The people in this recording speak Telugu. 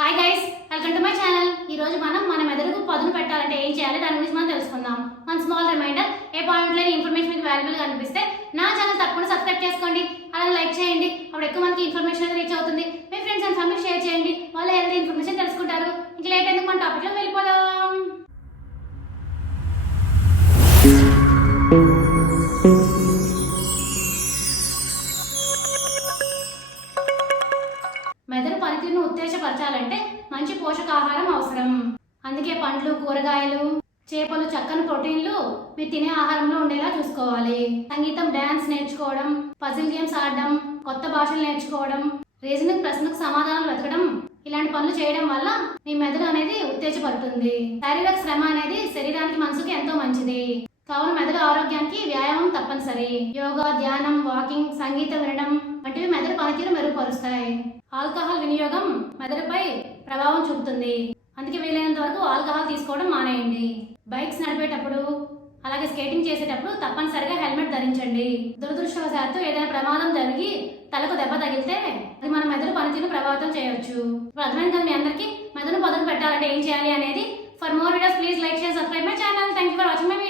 Hi guys, welcome to my channel. ఈ రోజు మనం మన మెదడుకు పదును పెట్టాలంటే ఏం చేయాలి దాని గురించి మనం తెలుసుకుందాం. మన స్మాల్ రిమైండర్, ఏ పాయింట్ లేని ఇన్ఫర్మేషన్ మీకు వాల్యుబుల్ గా అనిపిస్తే నా ఛానల్ తప్పకుండా సబ్స్క్రైబ్ చేసుకోండి, అలాగే లైక్ చేయండి. అప్పుడు ఎక్కువ మందికి ఇన్ఫర్మేషన్ అనేది రీచ్ అవుతుంది. మీ ఫ్రెండ్స్ అండ్ ఫ్యామిలీ షేర్ చేయండి, వాళ్ళు హెల్తీ ఇన్ఫర్మేషన్ తెలుసుకుంటారు. ఇంకా లేట్ ఎందుకు మన టాపిక్ లో వెళ్ళిపోదాం. మెదడు పనితీరును ఉత్తేజపరచాలంటే మంచి పోషకాహారం అవసరం. అందుకే పండ్లు, కూరగాయలు, చేపలు, చక్కని ప్రోటీన్లు మీరు తినే ఆహారంలో ఉండేలా చూసుకోవాలి. సంగీతం, డాన్స్ నేర్చుకోవడం, పజిల్ గేమ్స్ ఆడడం, కొత్త భాషలు నేర్చుకోవడం, రీజనింగ్ ప్రశ్నకు సమాధానాలు వెతకడం, ఇలాంటి పనులు చేయడం వల్ల మీ మెదడు అనేది ఉత్తేజపడుతుంది. శారీరక శ్రమ అనేది శరీరానికి, మనసుకి ఎంతో మంచిది. కావున మెదడు ఆరోగ్యానికి వ్యాయామం తప్పనిసరి. యోగా, ధ్యానం, వాకింగ్, సంగీతం వినడం వంటివి మెదడు పనితీరు మెరుగుపరుస్తాయి. ఆల్కహాల్ వినియోగం మెదడుపై ప్రభావం చూపుతుంది. అందుకే వీలైనంత వరకు ఆల్కహాల్ తీసుకోవడం మానేయండి. బైక్స్ నడిపేటప్పుడు, అలాగే స్కేటింగ్ చేసేటప్పుడు తప్పనిసరిగా హెల్మెట్ ధరించండి. దురదృష్టవశాత్తు ఏదైనా ప్రమాదం జరిగి తలకు దెబ్బ తగిలితే అది మన మెదడు పనితీరును ప్రభావితం చేయవచ్చు. ఇప్పుడు అర్థమైంది కదా మీ అందరికీ మెదడు పదును పెట్టాలంటే ఏం చేయాలి అనేది. For more videos please like, share, subscribe my channel. Thank you for watching my video.